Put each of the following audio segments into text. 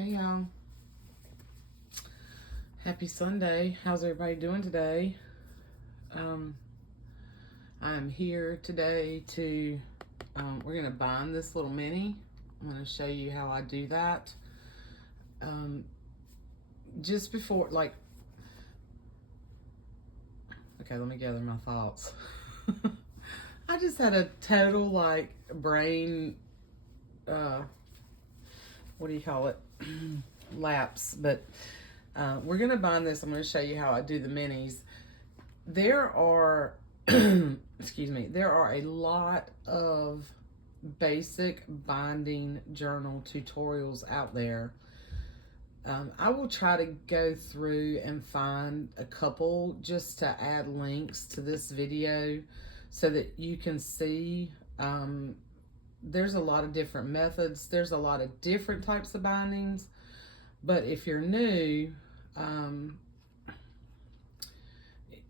Hey y'all, happy Sunday. How's everybody doing today? Um, I'm here today to, we're going to bind this little mini. I'm going to show you how I do that. Just before, okay, let me gather my thoughts. I just had a total, brain, what do you call it? Lapse, but we're going to bind this. I'm going to show you how I do the minis. There are, excuse me, there are a lot of basic binding journal tutorials out there. I will try to go through and find a couple just to add links to this video so that you can see. There's a lot of different methods. There's a lot of different types of bindings. But if you're new,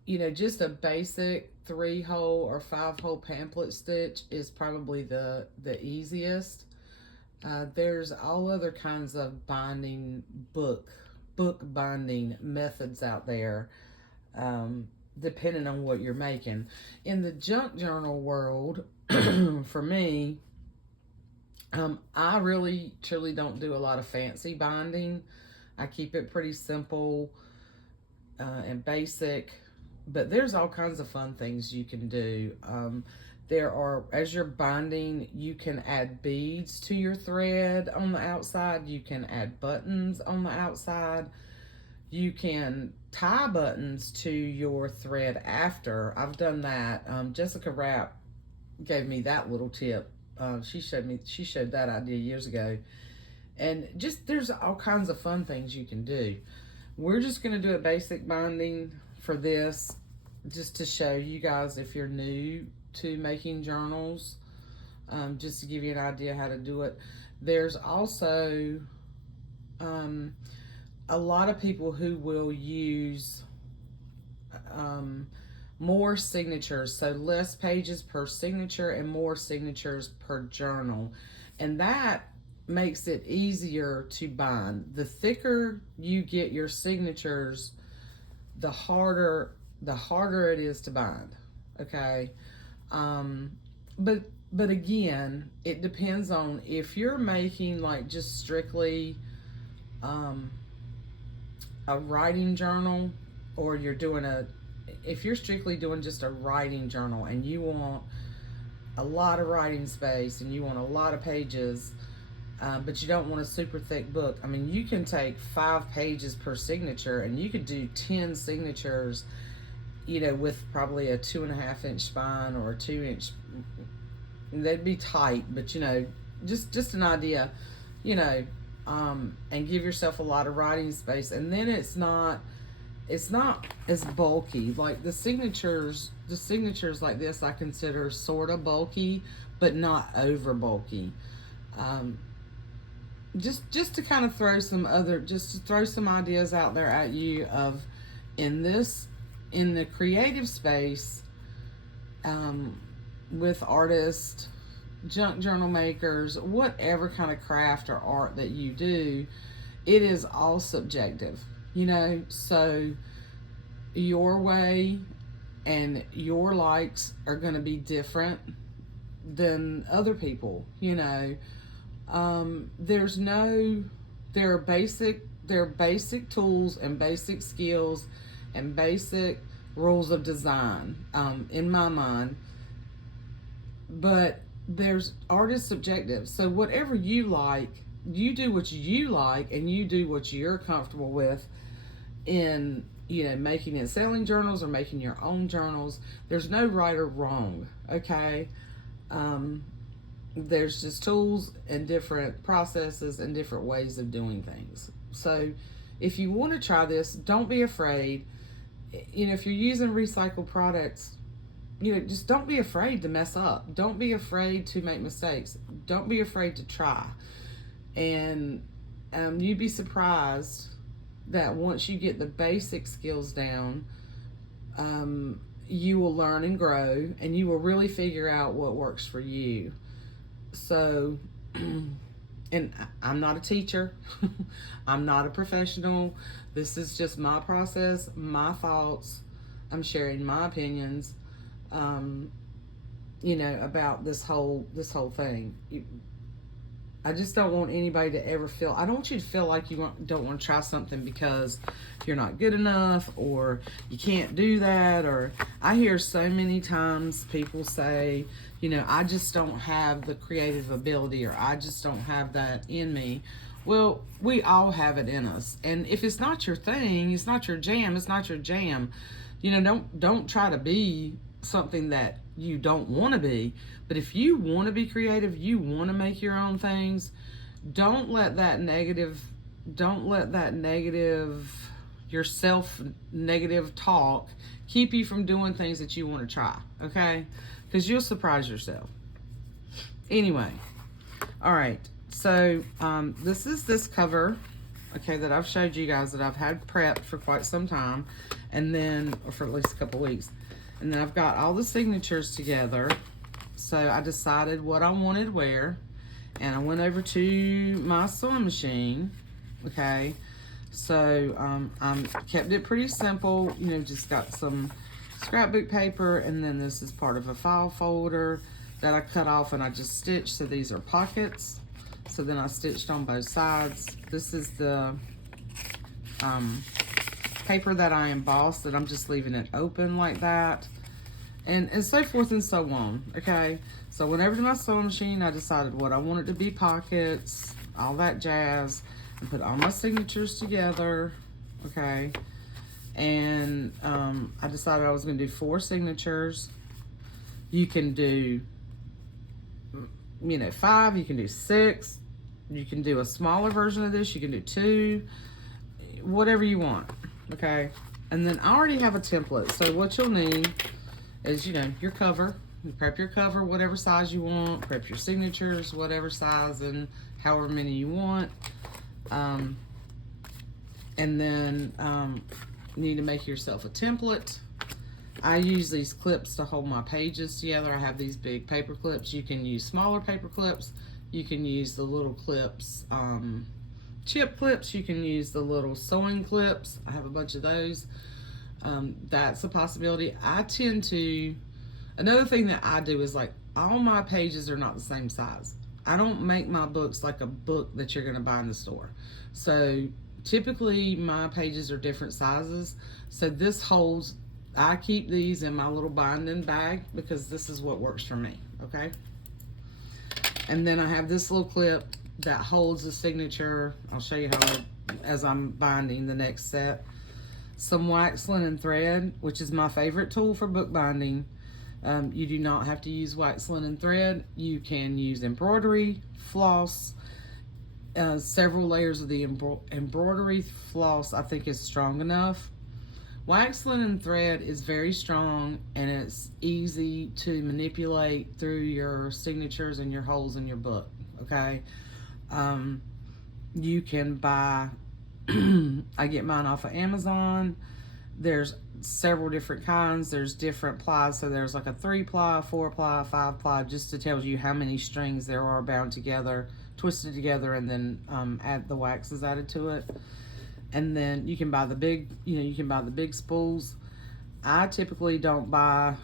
just a basic 3-hole or 5-hole pamphlet stitch is probably the easiest. There's all other kinds of binding book binding methods out there, depending on what you're making. In the junk journal world, for me, I really truly don't do a lot of fancy binding. I keep it pretty simple and basic, but there's all kinds of fun things you can do. There are, as you're binding, you can add beads to your thread on the outside. You can add buttons on the outside. You can tie buttons to your thread after. I've done that. Jessica Rapp gave me that little tip. She showed that idea years ago. And just, there's all kinds of fun things you can do. We're just going to do a basic binding for this, just to show you guys if you're new to making journals, just to give you an idea how to do it. There's also a lot of people who will use more signatures, so less pages per signature and more signatures per journal, and that makes it easier to bind. The thicker you get your signatures, the harder it is to bind. Okay, but again, it depends on if you're making just strictly a writing journal, or you're doing if you're strictly doing just a writing journal and you want a lot of writing space and you want a lot of pages, but you don't want a super thick book. I mean, you can take 5 pages per signature and you could do 10 signatures, with probably a 2.5-inch spine or a 2-inch. They'd be tight, but just an idea, and give yourself a lot of writing space. And then it's not as bulky. Like the signatures like this, I consider sort of bulky, but not over bulky. Just to kind of throw some ideas out there at you of in the creative space, with artists, junk journal makers, whatever kind of craft or art that you do, it is all subjective, so your way and your likes are going to be different than other people. There are basic tools and basic skills and basic rules of design, in my mind, but there's art is subjective. So whatever you like, you do what you like and you do what you're comfortable with in making and selling journals or making your own journals. There's no right or wrong. Okay, there's just tools and different processes and different ways of doing things. So if you want to try this, don't be afraid. If you're using recycled products, just don't be afraid to mess up. Don't be afraid to make mistakes. Don't be afraid to try. And you'd be surprised that once you get the basic skills down, you will learn and grow, and you will really figure out what works for you. So and I'm not a teacher, I'm not a professional. This is just my process, my thoughts. I'm sharing my opinions, um, about this whole thing. I just don't want anybody to ever feel. I don't want you to feel like don't want to try something because you're not good enough or you can't do that. Or I hear so many times people say, I just don't have the creative ability, or I just don't have that in me. Well, we all have it in us, and if it's not your thing, it's not your jam. It's not your jam. Don't try to be something that you don't want to be. But if you want to be creative, you want to make your own things, don't let that negative don't let that negative your self negative talk keep you from doing things that you want to try, okay? Because you'll surprise yourself. Anyway, all right. So this is this cover, okay, that I've showed you guys that I've had prepped for quite some time, and then, or for at least a couple weeks. And then I've got all the signatures together. So I decided what I wanted where, and I went over to my sewing machine, okay? So I kept it pretty simple, just got some scrapbook paper, and then this is part of a file folder that I cut off and I just stitched. So these are pockets. So then I stitched on both sides. This is the paper that I embossed, that I'm just leaving it open like that, and so forth and so on, okay? So went over to my sewing machine, I decided what I wanted to be pockets, all that jazz, and put all my signatures together, okay? And I decided I was going to do 4 signatures. You can do, 5, you can do 6, you can do a smaller version of this, you can do 2, whatever you want, okay? And then I already have a template, so what you'll need is, your cover. You prep your cover whatever size you want, prep your signatures whatever size and however many you want. And then you need to make yourself a template. I use these clips to hold my pages together. I have these big paper clips. You can use smaller paper clips. You can use the little clips, chip clips. You can use the little sewing clips. I have a bunch of those. That's a possibility. Another thing that I do is, like, all my pages are not the same size. I don't make my books like a book that you're going to buy in the store. So typically my pages are different sizes. So I keep these in my little binding bag because this is what works for me, okay? And then I have this little clip that holds the signature. I'll show you as I'm binding the next set. Some wax linen thread, which is my favorite tool for bookbinding. You do not have to use wax linen thread. You can use embroidery floss. Several layers of the embroidery floss I think is strong enough. Wax linen thread is very strong, and it's easy to manipulate through your signatures and your holes in your book, okay? You can buy I get mine off of Amazon. There's several different kinds. There's different plies. So there's like a 3-ply, 4-ply, 5-ply, just to tell you how many strings there are bound together, twisted together, and then add the wax is added to it. And then you can buy the big spools. I typically don't buy.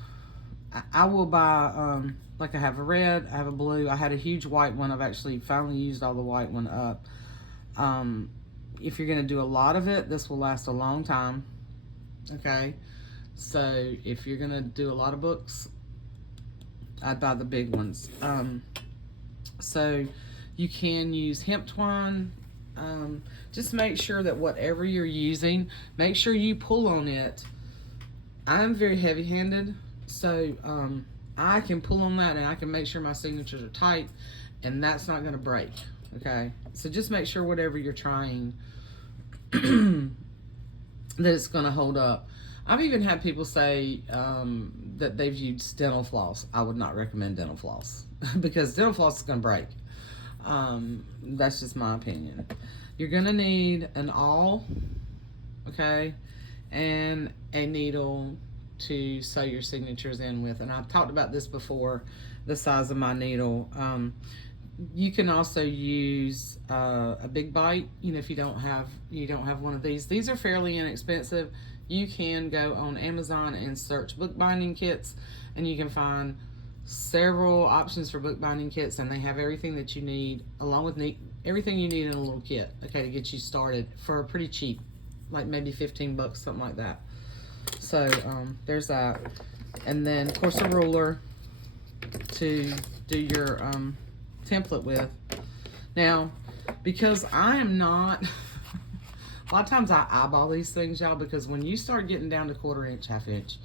I will buy like I have a red, I have a blue. I had a huge white one. I've actually finally used all the white one up. If you're going to do a lot of it, this will last a long time, okay? So if you're going to do a lot of books, I'd buy the big ones. So you can use hemp twine. Just make sure that whatever you're using, make sure you pull on it. I'm very heavy-handed, so I can pull on that and I can make sure my signatures are tight, and that's not going to break, okay? So just make sure whatever you're trying that it's going to hold up. I've even had people say that they've used dental floss. I would not recommend dental floss because dental floss is going to break. That's just my opinion. You're going to need an awl, okay, and a needle to sew your signatures in with. And I've talked about this before, the size of my needle. You can also use a big bite. You know, if you don't have one of these are fairly inexpensive. You can go on Amazon and search bookbinding kits, and you can find several options for bookbinding kits, and they have everything that you need, along with everything you need in a little kit. Okay, to get you started for pretty cheap, like maybe $15, something like that. So there's that, and then of course a ruler to do your template with. Now, because I am not, a lot of times I eyeball these things, y'all, because when you start getting down to 1/4 inch, 1/2 inch,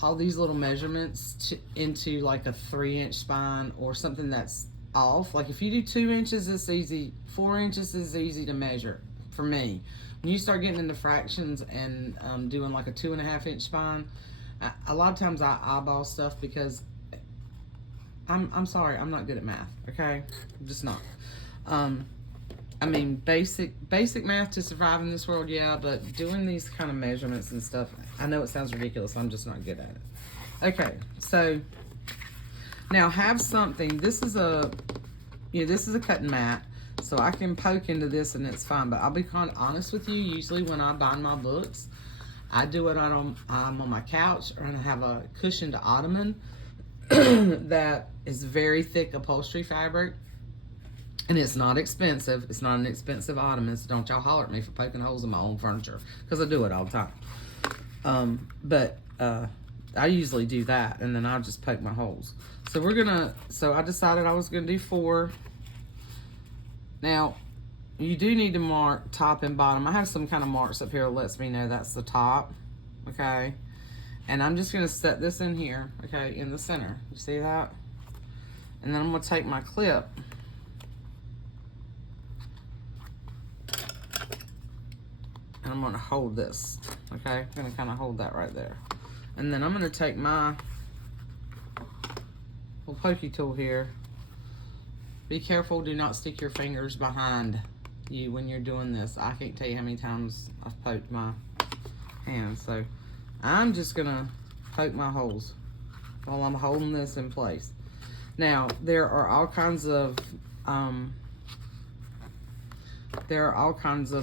all these little measurements into like a 3-inch spine or something that's off. Like if you do 2 inches, it's easy. 4 inches is easy to measure for me. When you start getting into fractions and doing like a 2.5 inch spine, a lot of times I eyeball stuff because I'm sorry, I'm not good at math. Okay, I'm just not. I mean, basic math to survive in this world, yeah, but doing these kind of measurements and stuff, I know it sounds ridiculous. I'm just not good at it. Okay, so now have something. This is a cutting mat, so I can poke into this and it's fine. But I'll be kind of honest with you. Usually when I bind my books, I do it I'm on my couch, or I have a cushioned ottoman that is very thick upholstery fabric. And it's not expensive. It's not an expensive ottoman. So don't y'all holler at me for poking holes in my own furniture, because I do it all the time. But I usually do that, and then I'll just poke my holes. So I decided I was gonna do 4. Now, you do need to mark top and bottom. I have some kind of marks up here that lets me know that's the top, okay? And I'm just gonna set this in here, okay, in the center. You see that? And then I'm gonna take my clip, and I'm gonna hold this, okay? I'm gonna kind of hold that right there. And then I'm gonna take my little pokey tool here. Be careful, do not stick your fingers behind you when you're doing this. I can't tell you how many times I've poked my hand. So I'm just gonna poke my holes while I'm holding this in place. Now, there are all kinds of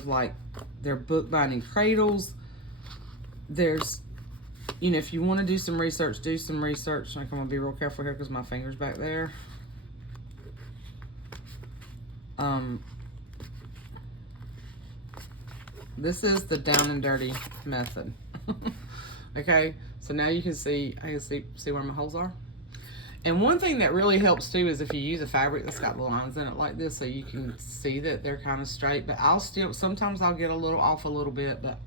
like, they're bookbinding cradles. There's, you know, if you want to do some research, do some research. Like, I'm gonna be real careful here because my finger's back there. This is the down and dirty method. Okay, so now you can see, I can see where my holes are. And one thing that really helps too is if you use a fabric that's got the lines in it like this, so you can see that they're kind of straight. But sometimes I'll get a little off a little bit, but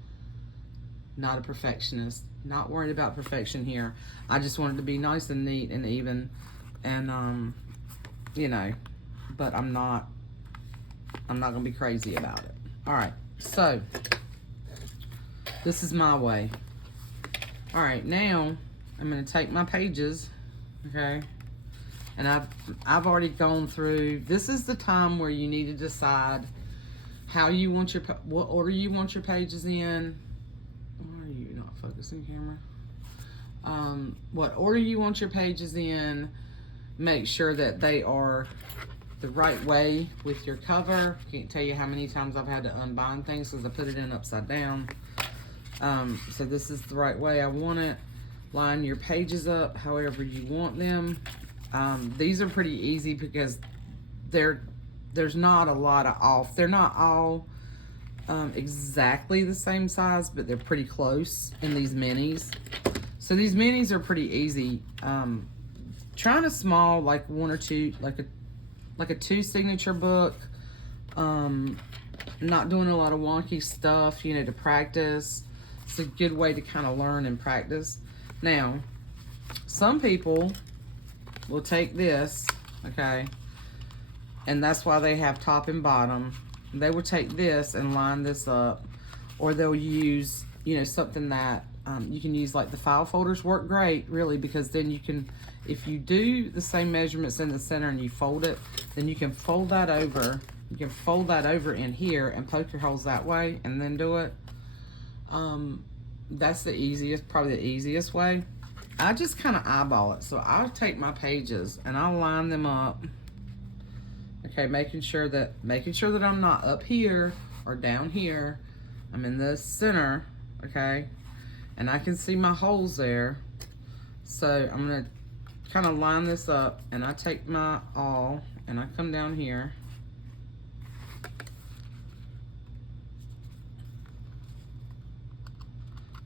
not a perfectionist. Not worried about perfection here. I just want it to be nice and neat and even, and you know, but I'm not gonna be crazy about it. All right, so this is my way. All right, now I'm gonna take my pages, okay, and I've already gone through. This is the time where you need to decide how you want what order you want your pages in. Why are you not focusing, camera? What order you want your pages in. Make sure that they are the right way with your cover. Can't tell you how many times I've had to unbind things because I put it in upside down. So this is the right way I want it. Line your pages up however you want them. These are pretty easy because there's not a lot of off. They're not all exactly the same size, but they're pretty close in these minis. So these minis are pretty easy. Trying a small, like 1 or 2, like a 2 signature book. Not doing a lot of wonky stuff, you know, to practice. It's a good way to kind of learn and practice. Now, some people will take this, okay, and that's why they have top and bottom. They will take this and line this up, or they'll use, you know, something that you can use, like the file folders work great, really, because then you can, if you do the same measurements in the center and you fold it, then you can fold that over. You can fold that over in here and poke your holes that way and then do it. That's the easiest, probably the easiest way. I just kind of eyeball it. So I'll take my pages and I'll line them up Okay, making sure that I'm not up here or down here. I'm in the center, okay? And I can see my holes there. So I'm gonna kind of line this up, and I take my awl and I come down here.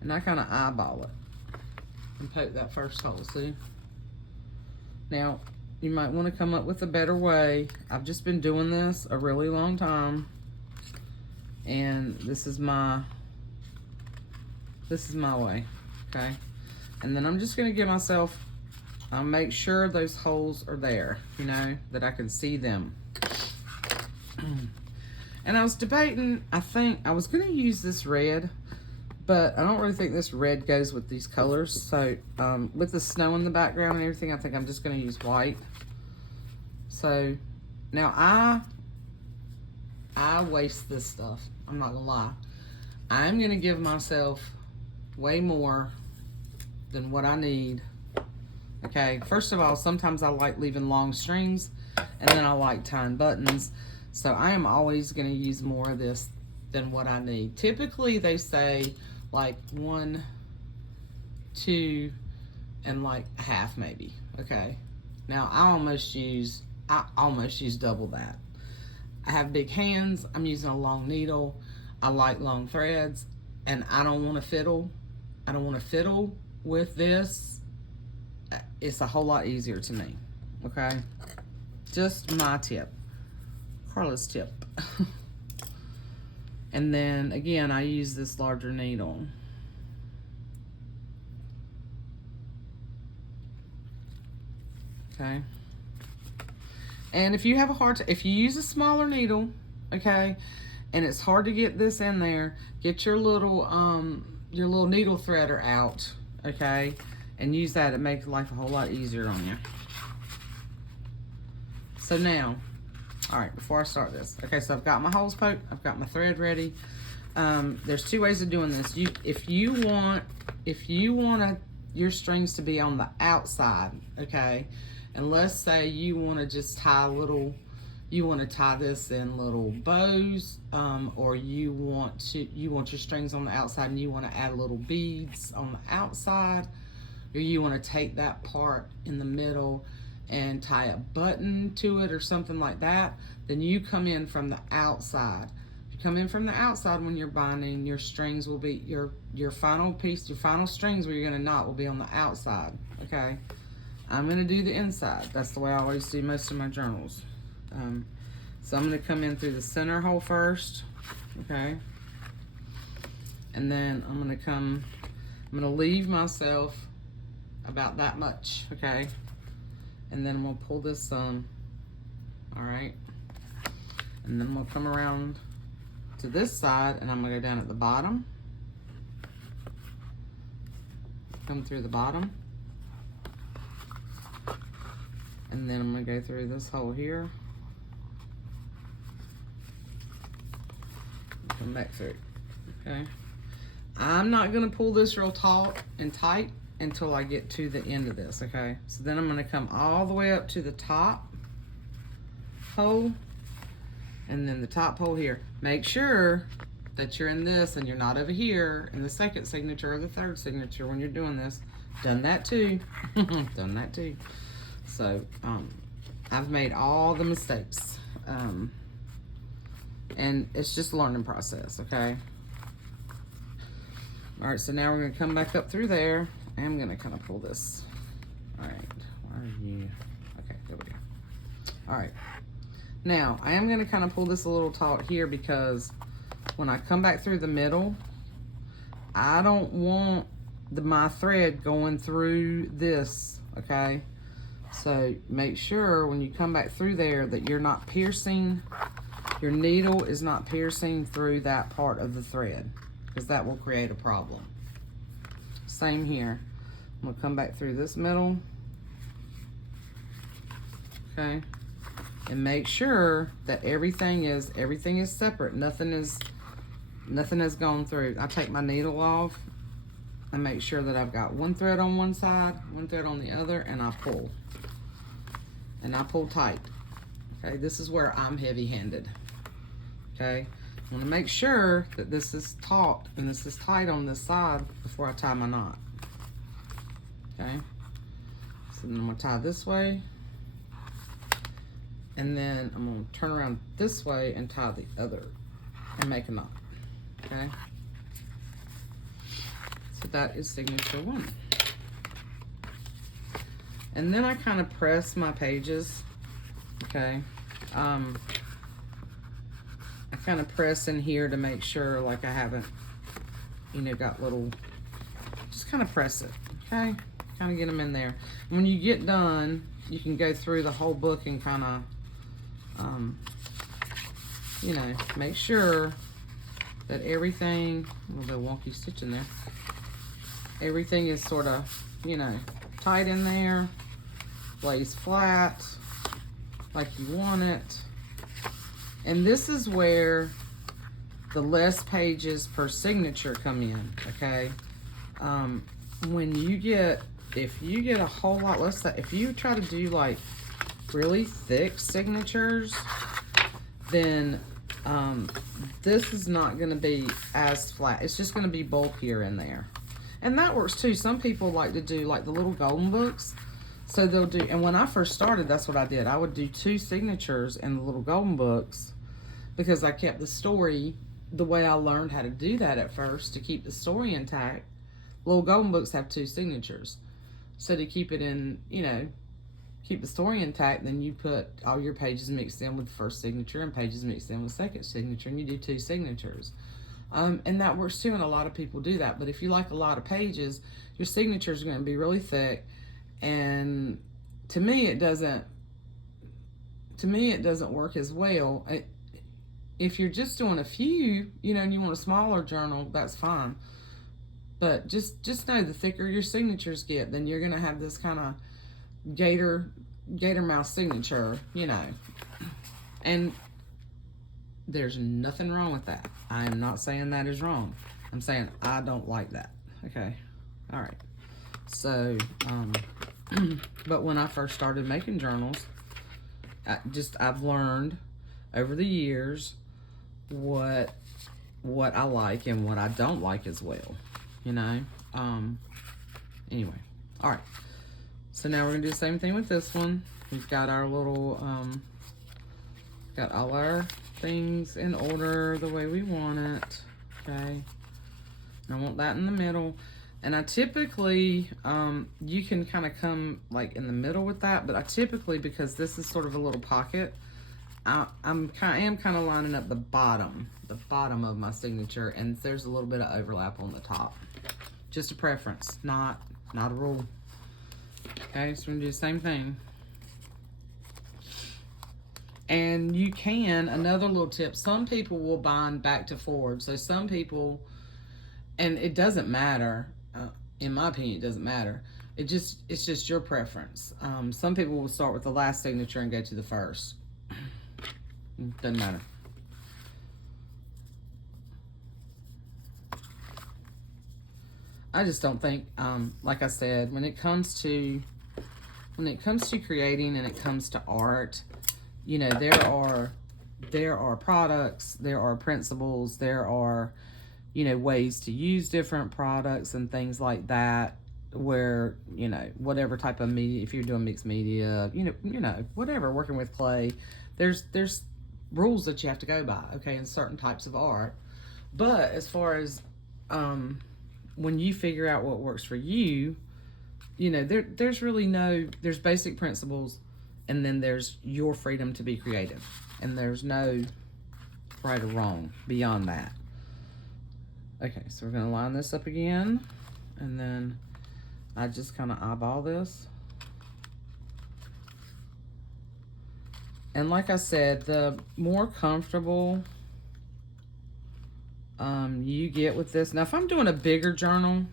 And I kind of eyeball it and poke that first hole, see? Now, you might want to come up with a better way. I've just been doing this a really long time, and this is my way, okay? And then I'm just gonna give myself, I'll make sure those holes are there, you know, that I can see them. And I was debating, I think I was gonna use this red, but I don't really think this red goes with these colors. So with the snow in the background and everything, I think I'm just gonna use white. So now I waste this stuff. I'm not gonna lie. I'm gonna give myself way more than what I need. Okay, first of all, sometimes I like leaving long strings, and then I like tying buttons. So I am always gonna use more of this than what I need. Typically they say like 1, 2, and like half maybe, okay? Now I almost use double that. I have big hands, I'm using a long needle, I like long threads, and I don't wanna fiddle. I don't wanna fiddle with this. It's a whole lot easier to me, okay? Just my tip, Carla's tip. And then again, I use this larger needle. Okay. And if you have a hard time, if you use a smaller needle, okay, and it's hard to get this in there, get your little needle threader out, okay, and use that. It makes life a whole lot easier on you. So now, all right, before I start this, okay, so I've got my holes poked, I've got my thread ready. There's 2 ways of doing this. If you want your strings to be on the outside, okay, and let's say you want to just tie this in little bows, or you want your strings on the outside and you want to add little beads on the outside, or you want to take that part in the middle and tie a button to it or something like that, then you come in from the outside. If you come in from the outside when you're binding, your strings will be, your final piece, your final strings where you're gonna knot will be on the outside, okay? I'm gonna do the inside. That's the way I always do most of my journals. So I'm gonna come in through the center hole first, okay? And then I'm gonna leave myself about that much, okay? And then I'm gonna pull this all right? And then I'm gonna come around to this side, and I'm gonna go down at the bottom, come through the bottom, and then I'm gonna go through this hole here, come back through, okay? I'm not gonna pull this real taut and tight until I get to the end of this, okay? So then I'm gonna come all the way up to the top hole, and then the top hole here. Make sure that you're in this and you're not over here in the second signature or the third signature when you're doing this. Done that too. Done that too. So I've made all the mistakes, and it's just a learning process, okay? All right, so now we're gonna come back up through there. I'm gonna kind of pull this. All right, why are you? Okay, there we go. All right, now I am gonna kind of pull this a little taut here because when I come back through the middle, I don't want my thread going through this, okay? So make sure when you come back through there that you're not piercing, your needle is not piercing through that part of the thread, because that will create a problem. Same here. I'm gonna come back through this middle, okay, and make sure that everything is separate. Nothing has gone through. I take my needle off and make sure that I've got one thread on one side, one thread on the other, and I pull. And I pull tight, Okay, this is where I'm heavy-handed. Okay, I want to make sure that this is taut and this is tight on this side before I tie my knot. Okay, so then I'm going to tie this way, and then I'm going to turn around this way and tie the other and make a knot. Okay, so that is signature 1. And then I kind of press my pages. Okay, I kind of press in here to make sure like I haven't, got little, just kind of press it. Okay, kind of get them in there. When you get done, you can go through the whole book and kind of make sure that everything, a little bit of wonky stitch in there, everything is sort of, tight in there, lays flat like you want it. And this is where the less pages per signature come in, okay? When you get, if you get a whole lot, let's say, if you try to do like really thick signatures, then this is not gonna be as flat. It's just gonna be bulkier in there. And that works too. Some people like to do like the little golden books. So they'll do, and when I first started, that's what I did. I would do 2 signatures in the little golden books because I kept the story the way I learned how to do that at first to keep the story intact. Little golden books have 2 signatures. So to keep it in, keep the story intact, then you put all your pages mixed in with the first signature and pages mixed in with second signature, and you do 2 signatures. And that works too, and a lot of people do that. But if you like a lot of pages, your signatures are going to be really thick. And to me, it doesn't work as well. If you're just doing a few, and you want a smaller journal, that's fine. But just know the thicker your signatures get, then you're gonna have this kind of gator mouth signature, And there's nothing wrong with that. I am not saying that is wrong. I'm saying I don't like that. Okay. All right. So, but when I first started making journals, I've learned over the years what I like and what I don't like as well, Anyway, all right. So now we're gonna do the same thing with this one. We've got our little, got all our things in order the way we want it. Okay. And I want that in the middle. And I typically, you can kind of come like in the middle with that, but I typically, because this is sort of a little pocket, I am kind of lining up the bottom of my signature, and there's a little bit of overlap on the top. Just a preference, not a rule. Okay, so we're gonna do the same thing. And you can, another little tip, some people will bind back to forward. So some people, and it doesn't matter, in my opinion, it doesn't matter. It's just your preference. Some people will start with the last signature and go to the first. Doesn't matter. I just don't think, like I said, when it comes to creating and it comes to art, there are products, there are principles, there are, ways to use different products and things like that, where, whatever type of media, if you're doing mixed media, whatever, working with clay, there's rules that you have to go by, okay, in certain types of art. But as far as, when you figure out what works for you, there's really there's basic principles, and then there's your freedom to be creative, and there's no right or wrong beyond that. Okay, so we're gonna line this up again, and then I just kind of eyeball this. And like I said, the more comfortable you get with this. Now, if I'm doing a bigger journal,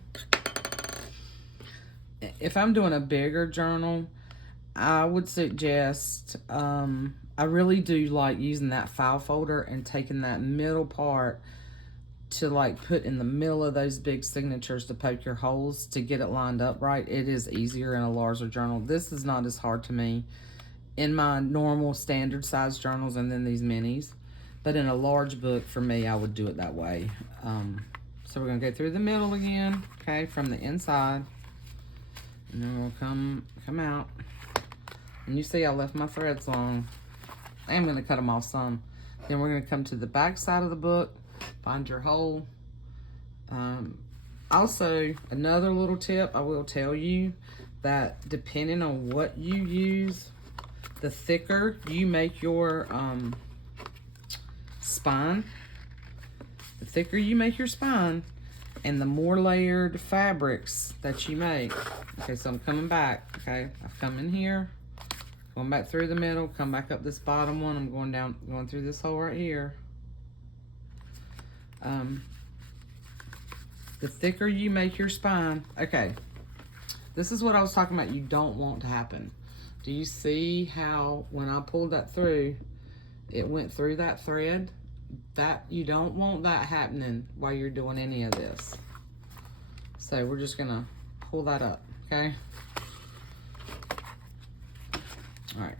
I would suggest, I really do like using that file folder and taking that middle part to like put in the middle of those big signatures to poke your holes to get it lined up right. It is easier in a larger journal. This is not as hard to me. in my normal standard size journals and then these minis. But in a large book, for me, I would do it that way. So we're going to go through the middle again, okay, from the inside. And then we'll come out. And you see I left my threads long. I am going to cut them off some. Then we're going to come to the back side of the book, find your hole. Also, another little tip I will tell you, that depending on what you use, the thicker you make your spine, the thicker you make your spine, and the more layered fabrics that you make. Okay, so I'm coming back. Okay, I've come in here, going back through the middle, come back up this bottom one. I'm going through this hole right here. The thicker you make your spine, okay, this is what I was talking about you don't want to happen. Do you see how when I pulled that through, it went through that thread? That you don't want that happening while you're doing any of this. So we're just gonna pull that up, okay? All right,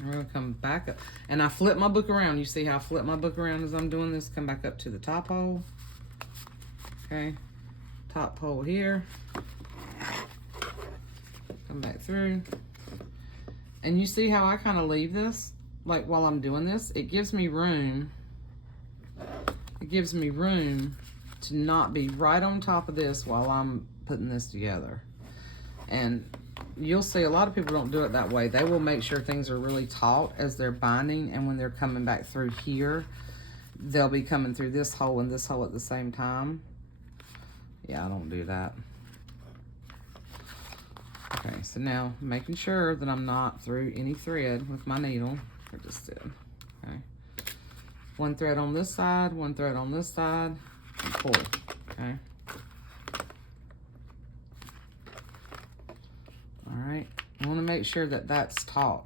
we're gonna come back up. And I flip my book around. You see how I flip my book around as I'm doing this? Come back up to the top hole. Okay, top hole here. Come back through. And you see how I kind of leave this? Like while I'm doing this, it gives me room. It gives me room to not be right on top of this while I'm putting this together. And you'll see a lot of people don't do it that way. They will make sure things are really taut as they're binding, and when they're coming back through here, they'll be coming through this hole and this hole at the same time. Yeah, I don't do that. Okay, so now making sure that I'm not through any thread with my needle. I just did. Okay. One thread on this side, one thread on this side, and pull. Okay. All right. I want to make sure that that's taut.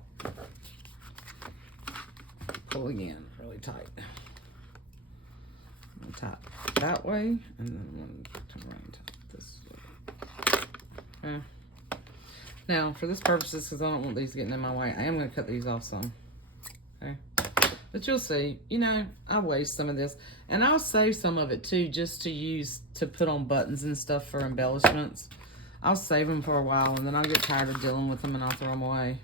Pull again, really tight. Tap that way, and then one to round this way. Okay. Now, for this purposes, because I don't want these getting in my way, I am going to cut these off some. Okay. But you'll see, you know, I waste some of this. And I'll save some of it too, just to use to put on buttons and stuff for embellishments. I'll save them for a while, and then I'll get tired of dealing with them and I'll throw them away.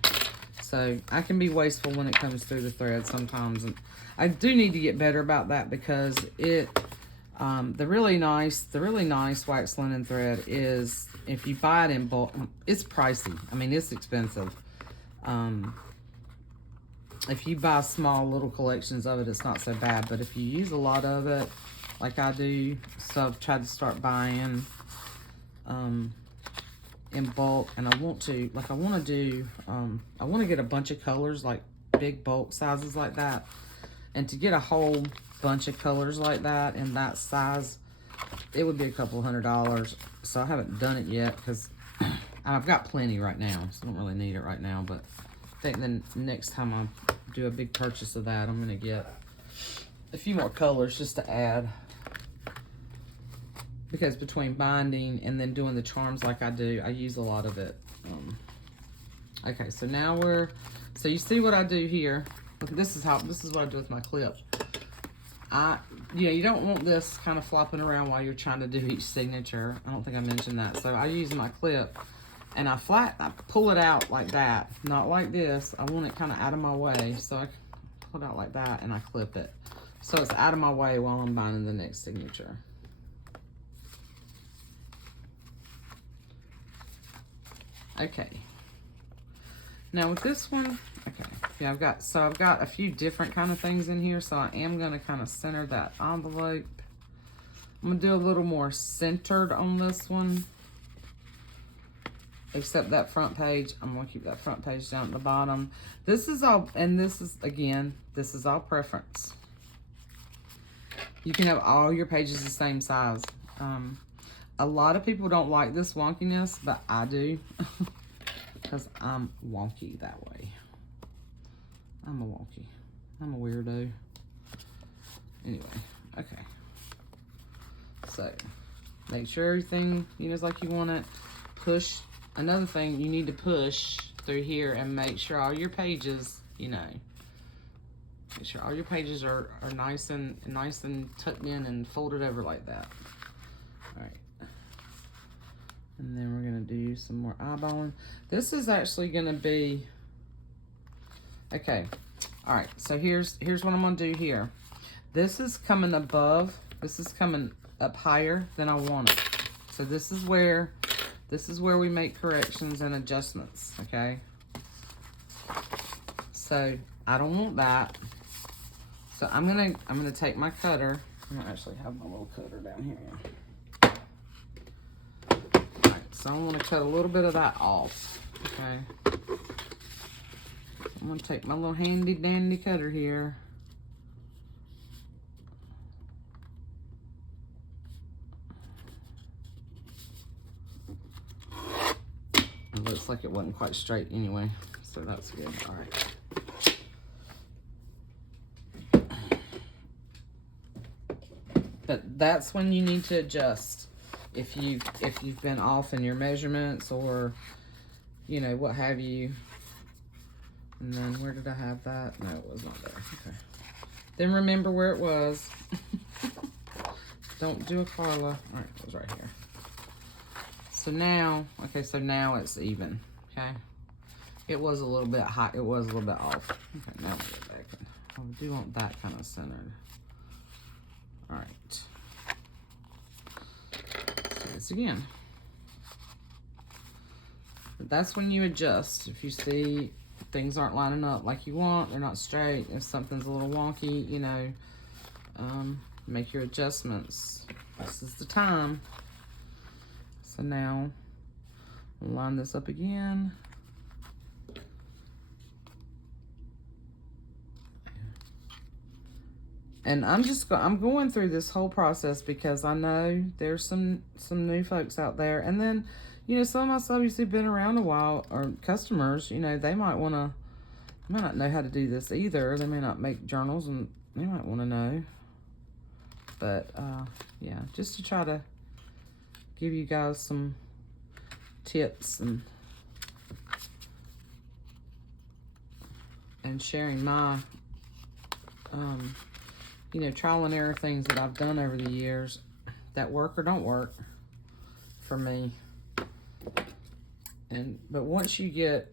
So I can be wasteful when it comes through the thread sometimes. And I do need to get better about that, because it, the really nice wax linen thread is, if you buy it in bulk, it's pricey. I mean, it's expensive. If you buy small little collections of it, it's not so bad. But if you use a lot of it, like I do, so I've tried to start buying in bulk, and I want to get a bunch of colors, like big bulk sizes like that. And to get a whole bunch of colors like that in that size, it would be a couple $100. So I haven't done it yet, because I've got plenty right now, so I don't really need it right now. But I think then next time I do a big purchase of that, I'm gonna get a few more colors just to add, because between binding and then doing the charms like I do, I use a lot of it. Okay, so now so you see what I do here. This is what I do with my clip. You don't want this kind of flopping around while you're trying to do each signature. I don't think I mentioned that. So I use my clip, and I pull it out like that, not like this. I want it kind of out of my way, so I pull it out like that, and I clip it. So it's out of my way while I'm binding the next signature. Okay. Now with this one, okay, yeah, I've got a few different kind of things in here, so I am gonna kind of center that envelope. I'm gonna do a little more centered on this one, except that front page. I'm gonna keep that front page down at the bottom. This is all, and this is all preference. You can have all your pages the same size. A lot of people don't like this wonkiness, but I do. Because I'm wonky that way. I'm a weirdo. Anyway, okay. So, make sure everything, is like you want it. Push. Another thing, you need to push through here and make sure all your pages, you know, make sure all your pages are nice and tucked in and folded over like that. All right. And then we're going to do some more eyeballing. This is actually going to be, okay. All right, so here's what I'm going to do here. This is coming above, this is coming up higher than I want it. So this is where we make corrections and adjustments, okay? So I don't want that. So I'm gonna take my cutter. I don't actually have my little cutter down here. All right, so I want to cut a little bit of that off, okay? I'm gonna take my little handy dandy cutter here. It looks like it wasn't quite straight anyway, so that's good. All right. But that's when you need to adjust. If you've been off in your measurements or, you know, what have you. And then where did I have that? No, it was not there. Okay. Then remember where it was. Don't do a Carla. All right, it was right here. So now, okay, so now it's even, okay? It was a little bit high, it was a little bit off. Okay, now we'll get back in. I do want that kind of centered. All right. Let's do this again. But that's when you adjust. If you see things aren't lining up like you want, they're not straight, if something's a little wonky, you know, make your adjustments. This is the time. So now, we'll line this up again. And I'm going through this whole process because I know there's some new folks out there. And then, you know, some of my subbies who've been around a while, or customers, you know, they might not know how to do this either. They may not make journals and they might want to know. But, yeah, just to try to give you guys some tips and sharing my, you know, trial and error things that I've done over the years that work or don't work for me. But once you get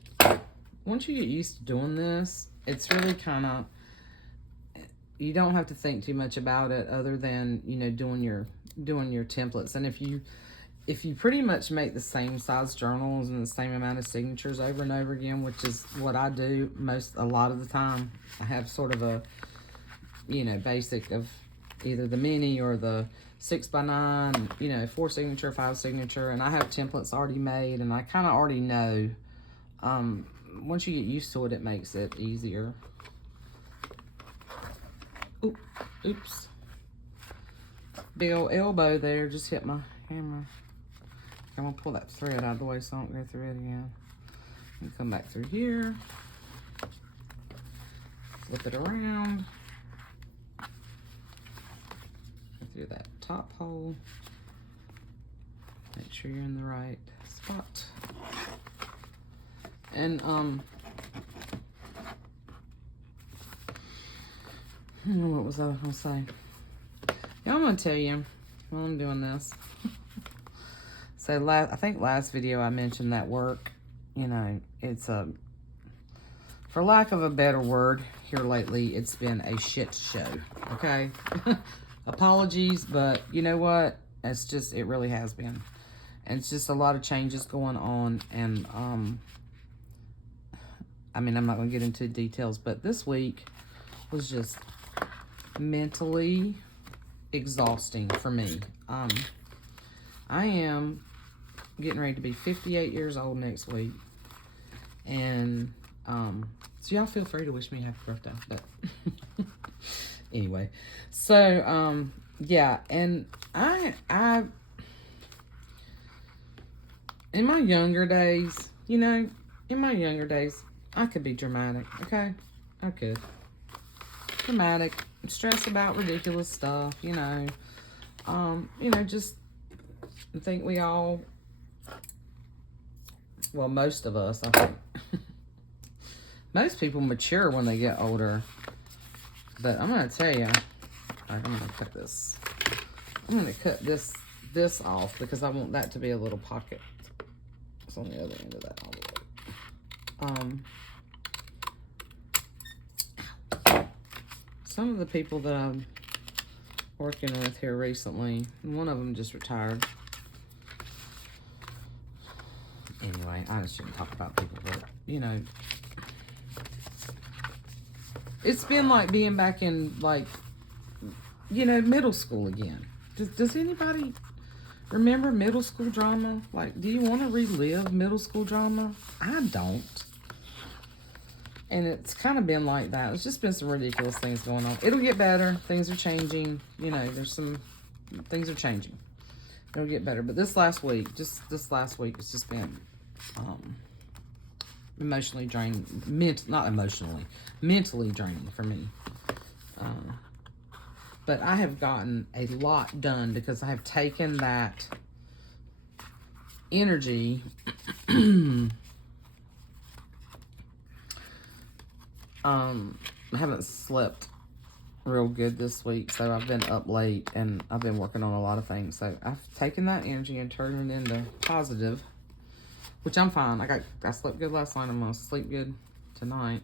used to doing this, it's really kind of, you don't have to think too much about it other than, you know, doing your templates. And if you pretty much make the same size journals and the same amount of signatures over and over again, which is what I do a lot of the time, I have sort of a, you know, basic of either the mini or the 6x9, you know, 4 signature, 5 signature, and I have templates already made, and I kind of already know. Once you get used to it, it makes it easier. Oops. Big old elbow there just hit my camera. I'm gonna pull that thread out of the way so I don't go through it again. And come back through here. Flip it around. Go through that top hole. Make sure you're in the right spot. And what was I gonna say? Yeah, I'm gonna tell you while I'm doing this. So I think last video I mentioned that work, you know, it's for lack of a better word, here lately, it's been a shit show, okay? Apologies, but you know what? It really has been. And it's just a lot of changes going on, and, I mean, I'm not gonna get into details, but this week was just mentally exhausting for me. I am getting ready to be 58 years old next week, and so y'all feel free to wish me happy birthday. But anyway, so yeah, and I in my younger days, you know, I could be dramatic. Okay, I could. Dramatic, stress about ridiculous stuff, you know, just think we all Well, most of us, I think. Most people mature when they get older. But I'm going to tell you, I'm going to cut this. I'm going to cut this off because I want that to be a little pocket. It's on the other end of that envelope. Some of the people that I'm working with here recently, one of them just retired. Anyway, I shouldn't talk about people, but, you know, it's been like being back in, like, you know, middle school again. Does anybody remember middle school drama? Like, do you want to relive middle school drama? I don't. And it's kind of been like that. It's just been some ridiculous things going on. It'll get better. Things are changing. You know, things are changing. It'll get better. But this last week, it's just been emotionally draining. Not emotionally. Mentally draining for me. But I have gotten a lot done because I have taken that energy I haven't slept real good this week, so I've been up late and I've been working on a lot of things. So I've taken that energy and turned it into positive, which I'm fine. I slept good last night. I'm gonna sleep good tonight.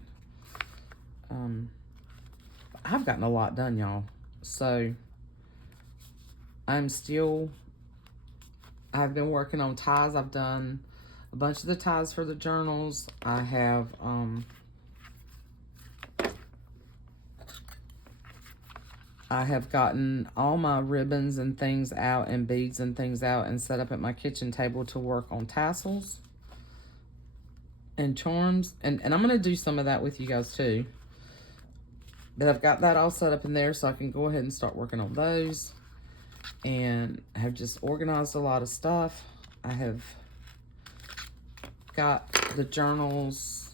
I've gotten a lot done, y'all. So I've been working on ties. I've done a bunch of the ties for the journals. I have gotten all my ribbons and things out and beads and things out and set up at my kitchen table to work on tassels and charms. And I'm going to do some of that with you guys too. But I've got that all set up in there so I can go ahead and start working on those. And I have just organized a lot of stuff. I have got the journals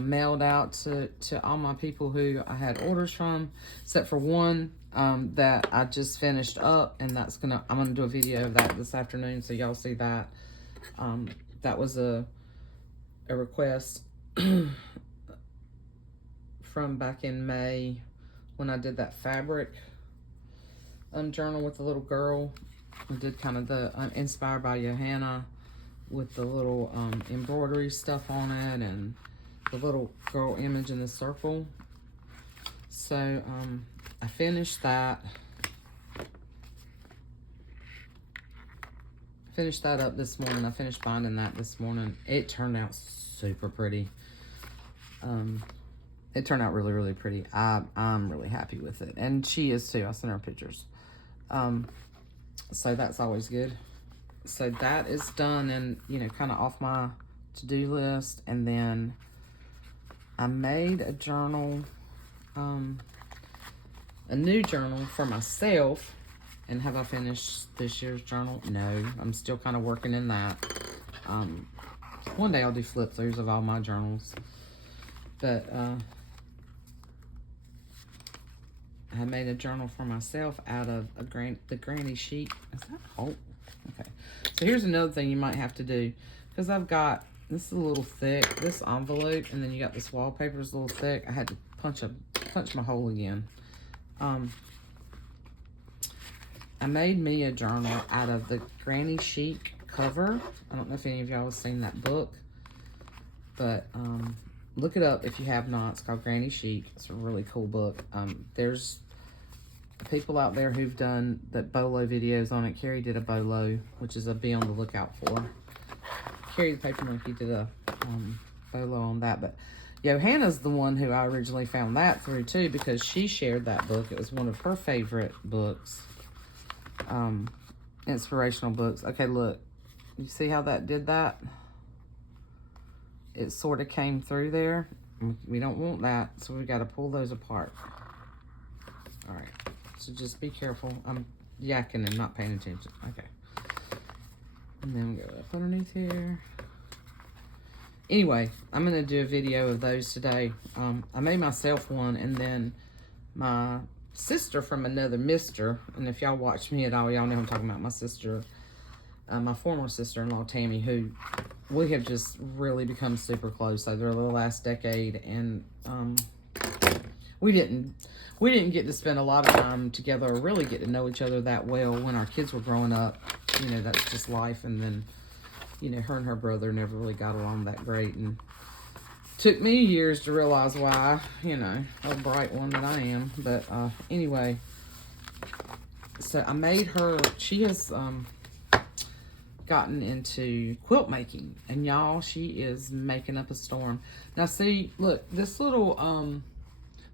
mailed out to all my people who I had orders from, except for one that I just finished up, and I'm gonna do a video of that this afternoon, so y'all see that. That was a request from back in May when I did that fabric journal with the little girl. I did kind of the inspired by Johanna with the little embroidery stuff on it and the little girl image in the circle. So I finished that. Finished that up this morning. I finished binding that this morning. It turned out super pretty. It turned out really, really pretty. I'm really happy with it. And she is too. I sent her pictures. So that's always good. So that is done and, you know, kind of off my to-do list. And then I made a journal, a new journal for myself. And have I finished this year's journal? No, I'm still kind of working in that. One day I'll do flip throughs of all my journals. But I made a journal for myself out of the granny sheet. Is that Hope? Okay. So here's another thing you might have to do. Because I've got, this is a little thick, this envelope, and then you got this wallpaper is a little thick. I had to punch my hole again. I made me a journal out of the Granny Chic cover. I don't know if any of y'all have seen that book, but look it up if you have not. It's called Granny Chic. It's a really cool book. There's people out there who've done that bolo videos on it. Carrie did a bolo, which is a be on the lookout for. Carrie the Paper Monkey did a bolo on that, but Johanna's the one who I originally found that through too, because she shared that book. It was one of her favorite books. Inspirational books. Okay, look, you see how that did that? It sort of came through there. We don't want that, so we got to pull those apart. All right, so just be careful. I'm yakking and not paying attention. Okay, and then we go up underneath here. Anyway, I'm gonna do a video of those today. I made myself one, and then my sister from another mister, and if y'all watch me at all, y'all know I'm talking about my sister. my former sister-in-law Tammy, who we have just really become super close over the last decade, and we didn't get to spend a lot of time together or really get to know each other that well when our kids were growing up. You know, that's just life. And then, you know, her and her brother never really got along that great, and took me years to realize why, you know, a bright one that I am. But anyway, so I made her, she has gotten into quilt making, and y'all, she is making up a storm. Now see, look, this little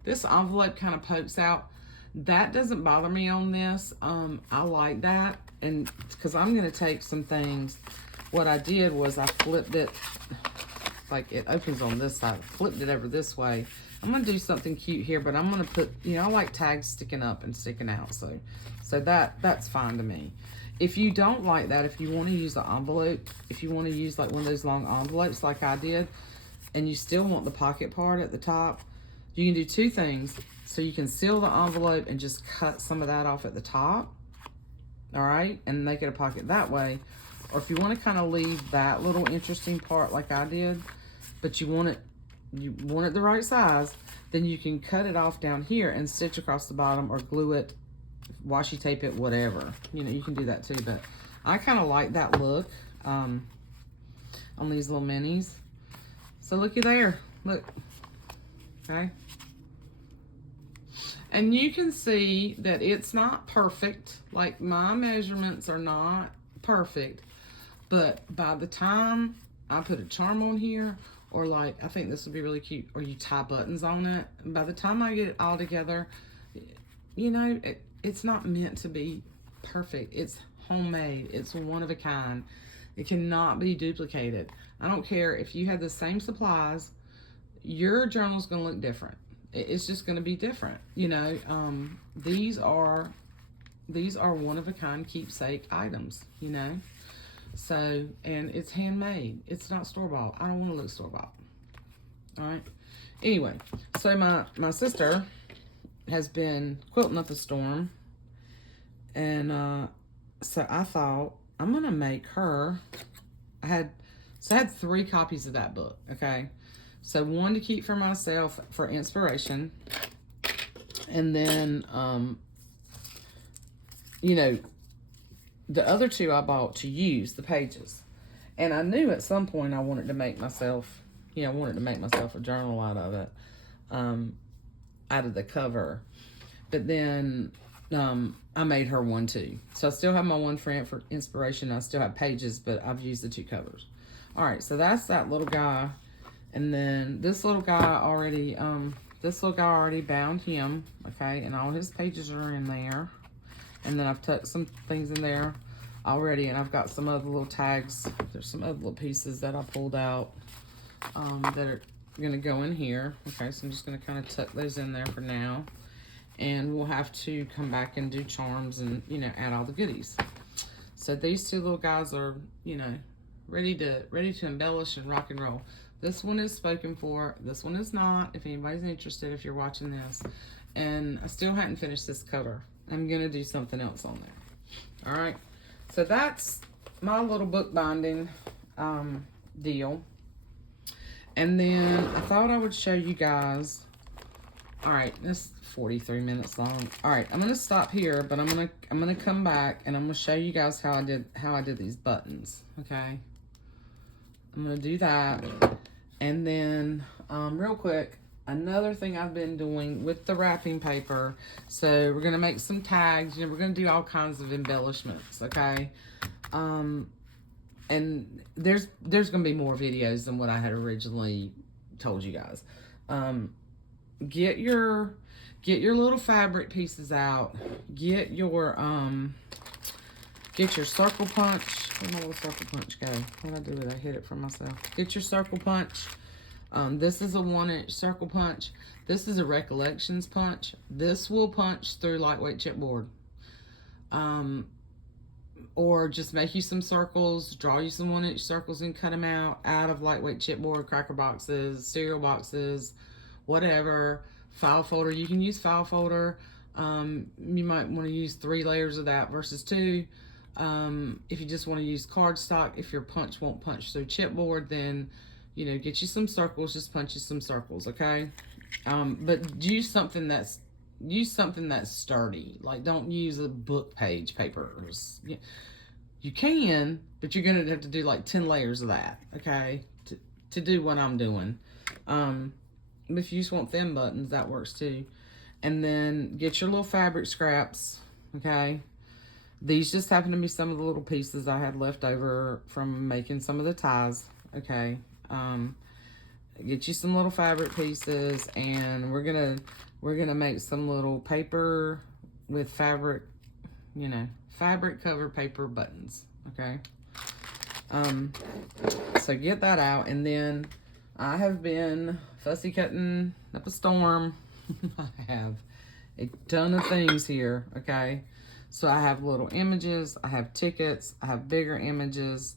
this envelope kind of pokes out. That doesn't bother me on this. I like that, and because I'm going to take some things, what I did was I flipped it, like it opens on this side, flipped it over this way. I'm going to do something cute here, but I'm going to put, you know, I like tags sticking up and sticking out, so that's fine to me. If you don't like that, if you want to use an envelope, if you want to use like one of those long envelopes like I did, and you still want the pocket part at the top, you can do two things. So you can seal the envelope and just cut some of that off at the top, all right, and make it a pocket that way. Or if you want to kind of leave that little interesting part like I did, but you want it the right size, then you can cut it off down here and stitch across the bottom, or glue it, washi tape it, whatever. You know, you can do that too, but I kind of like that look on these little minis. So looky there, look, okay. And you can see that it's not perfect. Like, my measurements are not perfect, but by the time I put a charm on here, or like, I think this would be really cute, or you tie buttons on it, and by the time I get it all together, you know, it's not meant to be perfect. It's homemade. It's one of a kind. It cannot be duplicated. I don't care if you have the same supplies, your journal's going to look different. It's just going to be different. You know, these are one of a kind keepsake items, you know. So, and it's handmade. It's not store-bought. I don't want to look store-bought. All right. Anyway, so my sister has been quilting up a storm, and so I thought I'm gonna make her. I had 3 copies of that book. Okay, so one to keep for myself for inspiration, and then you know, the other 2 I bought to use the pages. And I knew at some point I wanted to make myself, you know, a journal out of it, out of the cover. But then I made her one too. So I still have my one for inspiration. I still have pages, but I've used the 2 covers. All right, so that's that little guy. And then this little guy already bound him, okay? And all his pages are in there. And then I've tucked some things in there already, and I've got some other little tags. There's some other little pieces that I pulled out that are going to go in here. Okay, so I'm just going to kind of tuck those in there for now. And we'll have to come back and do charms and, you know, add all the goodies. So these 2 little guys are, you know, ready to embellish and rock and roll. This one is spoken for. This one is not, if anybody's interested, if you're watching this. And I still hadn't finished this cover. I'm going to do something else on there. All right. So that's my little bookbinding deal. And then I thought I would show you guys. All right, this 43 minutes long. All right, I'm going to stop here, but I'm going to come back and I'm going to show you guys how I did these buttons, okay? I'm going to do that. And then real quick, another thing I've been doing with the wrapping paper. So we're going to make some tags. You know, we're going to do all kinds of embellishments, okay? And there's going to be more videos than what I had originally told you guys. Get your little fabric pieces out. Get your circle punch. Where'd my little circle punch go? What'd I do with it? I hid it from myself. Get your circle punch. This is a 1-inch circle punch. This is a Recollections punch. This will punch through lightweight chipboard. Or just make you some circles, draw you some 1-inch circles and cut them out of lightweight chipboard, cracker boxes, cereal boxes, whatever. File folder, you can use file folder. You might want to use 3 layers of that versus 2. If you just want to use cardstock, if your punch won't punch through chipboard, then, get you some circles, just punch you some circles, okay? But use something that's sturdy. Like, don't use a book page papers. You can, but you're gonna have to do like 10 layers of that, okay? To do what I'm doing. If you just want thin buttons, that works too. And then get your little fabric scraps, okay? These just happen to be some of the little pieces I had left over from making some of the ties, okay? Get you some little fabric pieces, and we're gonna make some little paper with fabric, fabric covered paper buttons, okay? So get that out, and then I have been fussy cutting up a storm. I have a ton of things here, okay? So I have little images, I have tickets, I have bigger images,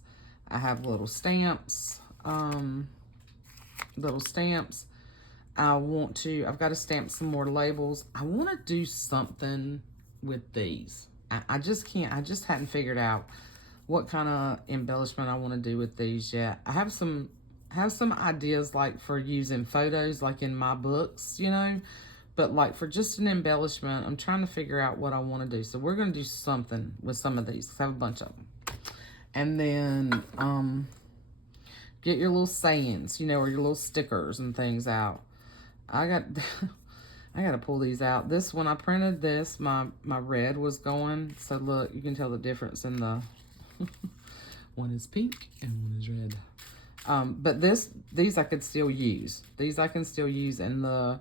I have little stamps, I've got to stamp some more labels. I want to do something with these. I just hadn't figured out what kind of embellishment I want to do with these yet. I have some ideas, like for using photos, like in my books, but like for just an embellishment, I'm trying to figure out what I want to do. So we're going to do something with some of these, 'cause I have a bunch of them. And then get your little sayings, or your little stickers and things out. I got to pull these out. This, when I printed this, my red was going. So look, you can tell the difference in the one is pink and one is red. But these I could still use. These I can still use in the,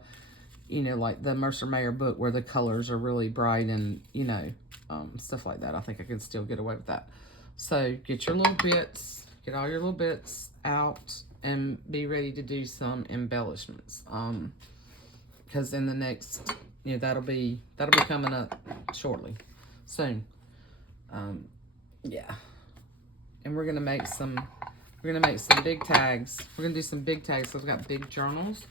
like the Mercer Mayer book where the colors are really bright and, stuff like that. I think I can still get away with that. So get your little bits, get all your little bits out, and be ready to do some embellishments. Because in the next, that'll be coming up shortly, soon. Yeah. And we're gonna make some big tags. We're gonna do some big tags. So I've got big journals.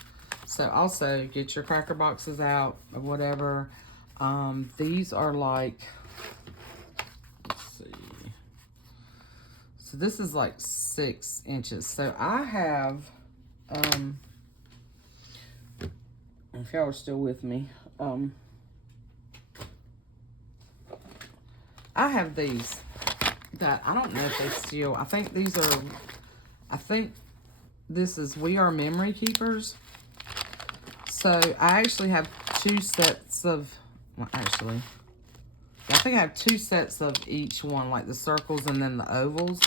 So also get your cracker boxes out or whatever. These are like, let's see. So this is like 6 inches. So I have, if y'all are still with me, I have these that I don't know if they still, I think this is We Are Memory Keepers. So I actually have 2 sets of, well, actually, I think I have 2 sets of each one, like the circles and then the ovals.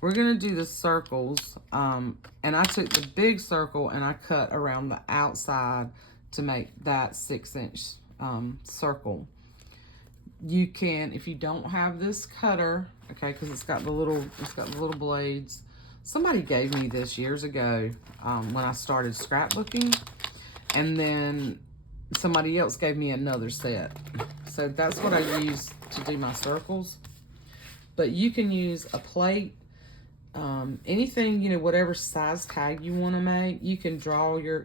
We're going to do the circles, and I took the big circle and I cut around the outside to make that 6-inch circle. You can, if you don't have this cutter, okay, because it's got the little blades. Somebody gave me this years ago when I started scrapbooking, and then somebody else gave me another set. So that's what I use to do my circles. But you can use a plate, anything, whatever size tag you want to make. You can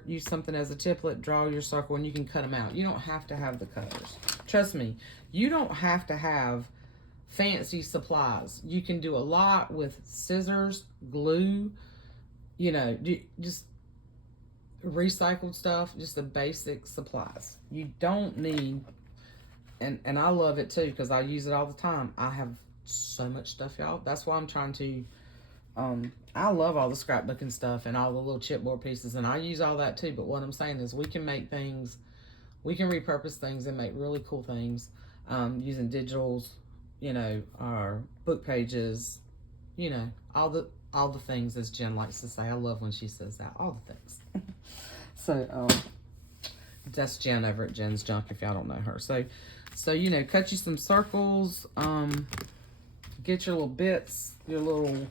use something as a template, draw your circle, and you can cut them out. You don't have to have the cutters. Trust me, you don't have to have fancy supplies. You can do a lot with scissors, glue, just recycled stuff, just the basic supplies. You don't need, and I love it too because I use it all the time. I have so much stuff, y'all. That's why I'm trying to, I love all the scrapbooking stuff and all the little chipboard pieces, and I use all that too. But what I'm saying is we can make things, we can repurpose things and make really cool things using digitals, our book pages, all the things, as Jen likes to say. I love when she says that, all the things. So that's Jen over at Jen's Junk, if y'all don't know her. So cut you some circles, get your little bits, your little,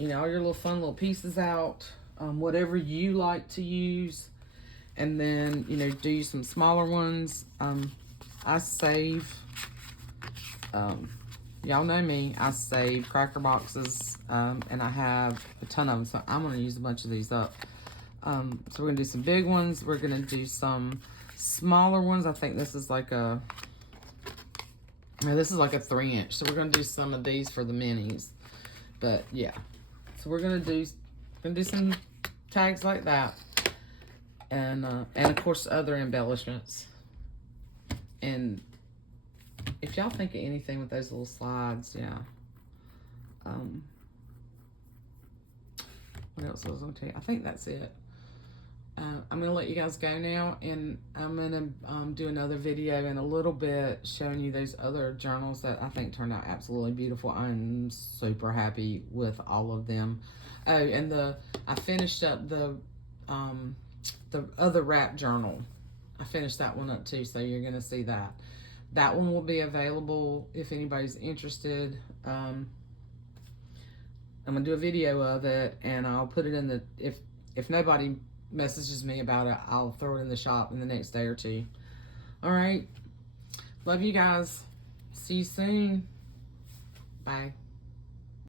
all your little fun little pieces out, whatever you like to use, and then do some smaller ones. I save, y'all know me, I save cracker boxes, and I have a ton of them, so I'm going to use a bunch of these up. So we're going to do some big ones. We're going to do some smaller ones. I think this is like a Now this is like a 3-inch, so we're gonna do some of these for the minis. But yeah, so we're gonna do some tags like that, and of course other embellishments. And if y'all think of anything with those little slides, yeah. What else was I gonna tell you? I think that's it. I'm gonna let you guys go now, and I'm gonna do another video in a little bit showing you those other journals that I think turned out absolutely beautiful. I'm super happy with all of them. Oh, and I finished up the other wrap journal. I finished that one up too, so you're gonna see that. That one will be available if anybody's interested. I'm gonna do a video of it, and I'll put it in the if nobody messages me about it, I'll throw it in the shop in the next day or two. All right. Love you guys. See you soon. Bye.